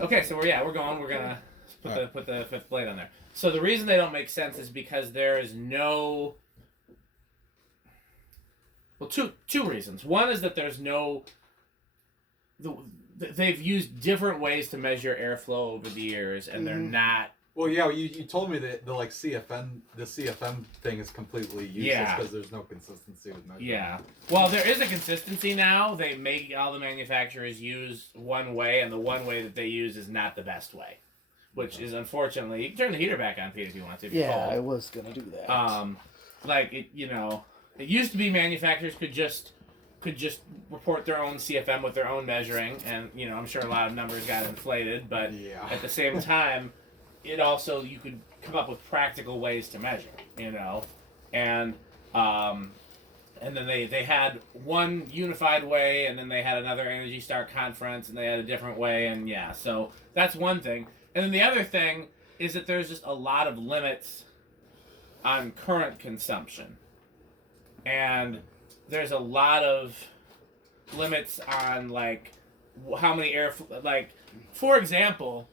Okay, so we're going. We're gonna put the fifth blade on there. So the reason they don't make sense is because there is no. Well, two reasons. One is that there's no. They've used different ways to measure airflow over the years, and they're not. Well, yeah, you told me that the CFM thing is completely useless because there's no consistency with measuring. Yeah. Well, there is a consistency now. They make all the manufacturers use one way, and the one way that they use is not the best way, which is unfortunately. You can turn the heater back on, Pete, if you want to. Yeah, I was gonna do that. Like it used to be manufacturers could just report their own CFM with their own measuring, and I'm sure a lot of numbers got inflated, but at the same time. It also, you could come up with practical ways to measure, and then they had one unified way, and then they had another Energy Star conference, and they had a different way, and so that's one thing. And then the other thing is that there's just a lot of limits on current consumption, and there's a lot of limits on like how many for example.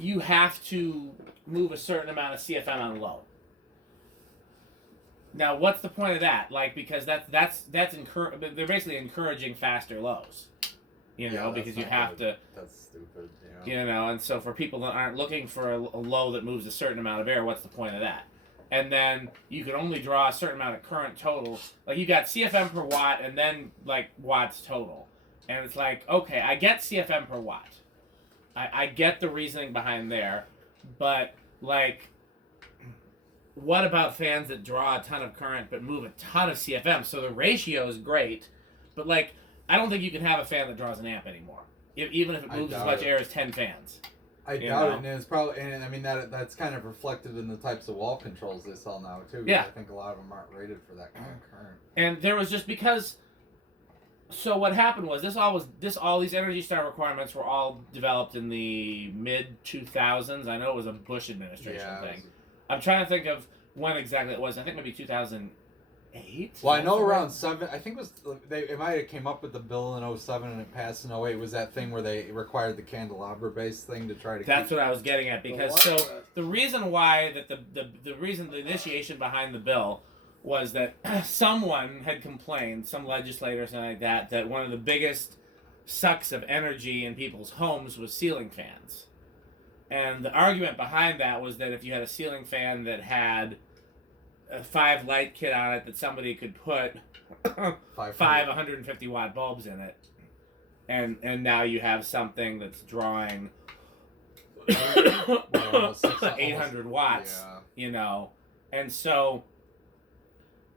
You have to move a certain amount of CFM on low. Now, what's the point of that? Because that's they're basically encouraging faster lows, because you have to. That's stupid. And so for people that aren't looking for a low that moves a certain amount of air, what's the point of that? And then you can only draw a certain amount of current total. Like you got CFM per watt, and then watts total, and it's like, okay, I get CFM per watt. I get the reasoning behind there, but what about fans that draw a ton of current but move a ton of CFM? So the ratio is great, but I don't think you can have a fan that draws an amp anymore, even if it moves as much air as 10 fans. I doubt it, and it's probably, and I mean that's kind of reflected in the types of wall controls they sell now too. Yeah, I think a lot of them aren't rated for that kind of current. And there was just because. So what happened was all these Energy Star requirements were all developed in the mid 2000s. I know it was a Bush administration thing. I'm trying to think of when exactly it was. I think maybe 2008. Well, I know around 7. I think it might have came up with the bill in 07 and it passed in 08. Was that thing where they required the candelabra based thing to try to? That's what I was getting at because the reason why that the initiation behind the bill. Was that someone had complained, some legislator or something like that one of the biggest sucks of energy in people's homes was ceiling fans. And the argument behind that was that if you had a ceiling fan that had a 5 light kit on it, that somebody could put 5 150 watt bulbs in it. And now you have something that's drawing 800 watts, And so...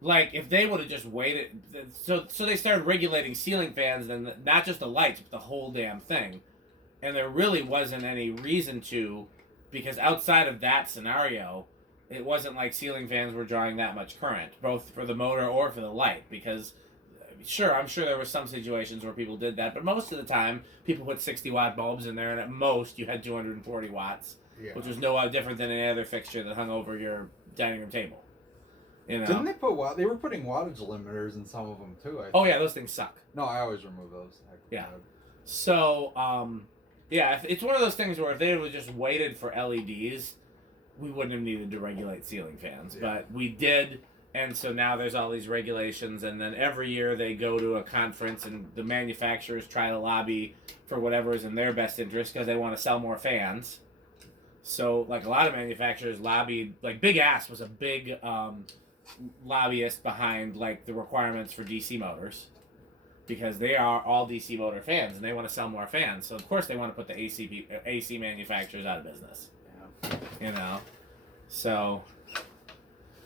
if they would have just waited, so they started regulating ceiling fans, then not just the lights, but the whole damn thing, and there really wasn't any reason to, because outside of that scenario, it wasn't like ceiling fans were drawing that much current, both for the motor or for the light, because, I'm sure there were some situations where people did that, but most of the time, people put 60 watt bulbs in there, and at most, you had 240 watts, which was no different than any other fixture that hung over your dining room table. Didn't they put they were putting wattage limiters in some of them too? Oh yeah, those things suck. No, I always remove those. Yeah. So it's one of those things where if they would just waited for LEDs, we wouldn't have needed to regulate ceiling fans, but we did, and so now there's all these regulations, and then every year they go to a conference, and the manufacturers try to lobby for whatever is in their best interest because they want to sell more fans. So a lot of manufacturers lobbied, Big Ass was a big lobbyist behind the requirements for DC motors because they are all DC motor fans and they want to sell more fans, so of course they want to put the AC manufacturers out of business. So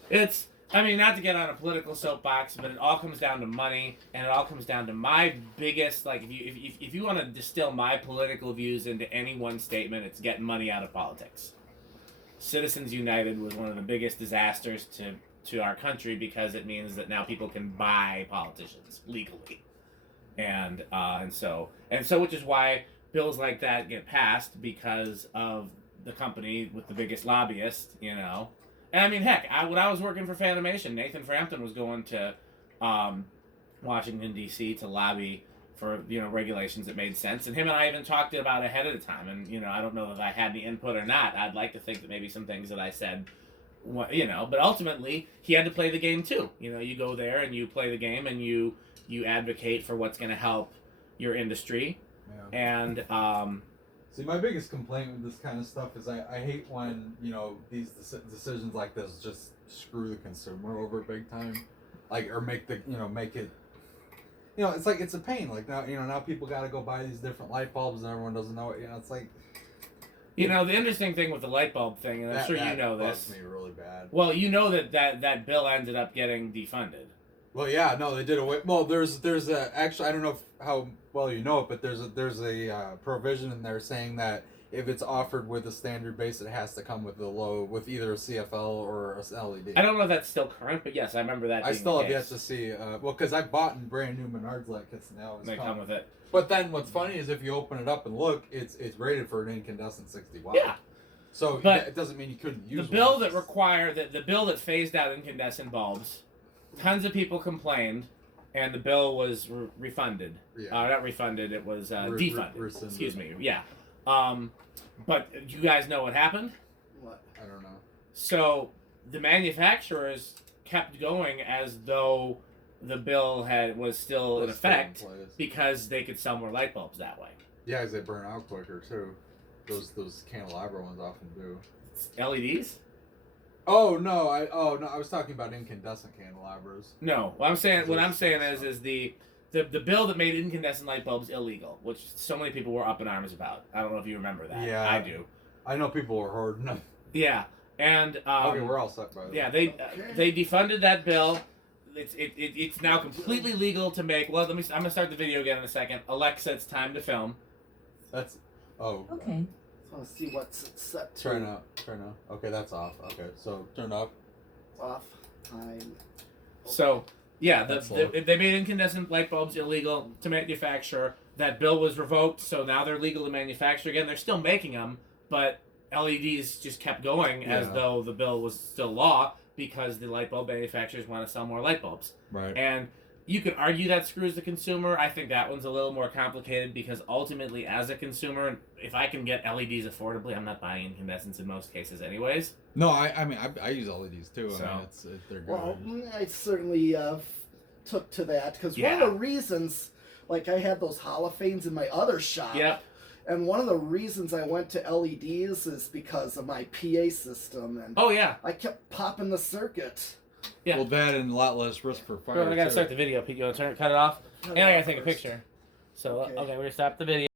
it's not to get on a political soapbox, but it all comes down to money, and it all comes down to my biggest if you want to distill my political views into any one statement, it's getting money out of politics. Citizens United was one of the biggest disasters to our country because it means that now people can buy politicians legally, and so which is why bills like that get passed because of the company with the biggest lobbyist, And heck, when I was working for Fanimation, Nathan Frampton was going to Washington D.C. to lobby regulations that made sense. And him and I even talked about it ahead of the time. And I don't know if I had the input or not. I'd like to think that maybe some things that I said, but ultimately he had to play the game too. You go there and you play the game and you advocate for what's going to help your industry. Yeah. And see, my biggest complaint with this kind of stuff is I hate when these decisions like this just screw the consumer over big time, or make it. It's like it's a pain. Like now people got to go buy these different light bulbs and everyone doesn't know it. It's like. The interesting thing with the light bulb thing, and I'm sure you know this. Bugs me really bad. Well, that bill ended up getting defunded. Well, yeah, no, they did away. Well, there's actually I don't know how well you know it, but there's a provision in there saying that if it's offered with a standard base, it has to come with with either a CFL or a LED. I don't know if that's still current, but yes, I remember that. I still have yet to see. Because I bought in brand new Menards light kits now. They come with it. But then what's funny is if you open it up and look, it's rated for an incandescent 60 watt. Yeah. So it doesn't mean you couldn't use the bill the bill that phased out incandescent bulbs. Tons of people complained, and the bill was refunded. Yeah. Not refunded. It was defunded. Excuse me. Yeah. But you guys know what happened? What? I don't know. So the manufacturers kept going as though the bill was still in effect because they could sell more light bulbs that way. Yeah, because they burn out quicker too. Those candelabra ones often do. LEDs? Oh no! I was talking about incandescent candelabras. No, what I'm saying is the bill that made incandescent light bulbs illegal, which so many people were up in arms about. I don't know if you remember that. Yeah, I do. I know people were hoarding them. Yeah, and okay, we're all set by that. Yeah, they defunded that bill. It's now completely legal to make. Well, I'm gonna start the video again in a second. Alexa, it's time to film. That's Okay. So let's see what's set to. Turn now. Okay, that's off. Okay, so turn up. Off. Time. So yeah, they made incandescent light bulbs illegal to manufacture. That bill was revoked, so now they're legal to manufacture again. They're still making them, but LEDs just kept going as though the bill was still law because the light bulb manufacturers want to sell more light bulbs. Right. And you could argue that screws the consumer. I think that one's a little more complicated because ultimately, as a consumer, if I can get LEDs affordably, I'm not buying incandescents in most cases anyways. No, I mean, I use LEDs too. So, I mean, they're good. Well, I certainly took to that because one of the reasons, like I had those halophane in my other shop. Yep. And one of the reasons I went to LEDs is because of my PA system. And I kept popping the circuit. Yeah. Well, that and a lot less risk for fire. I gotta start the video, Pete. You wanna cut it off? And I gotta take a picture. So, okay, we're gonna stop the video.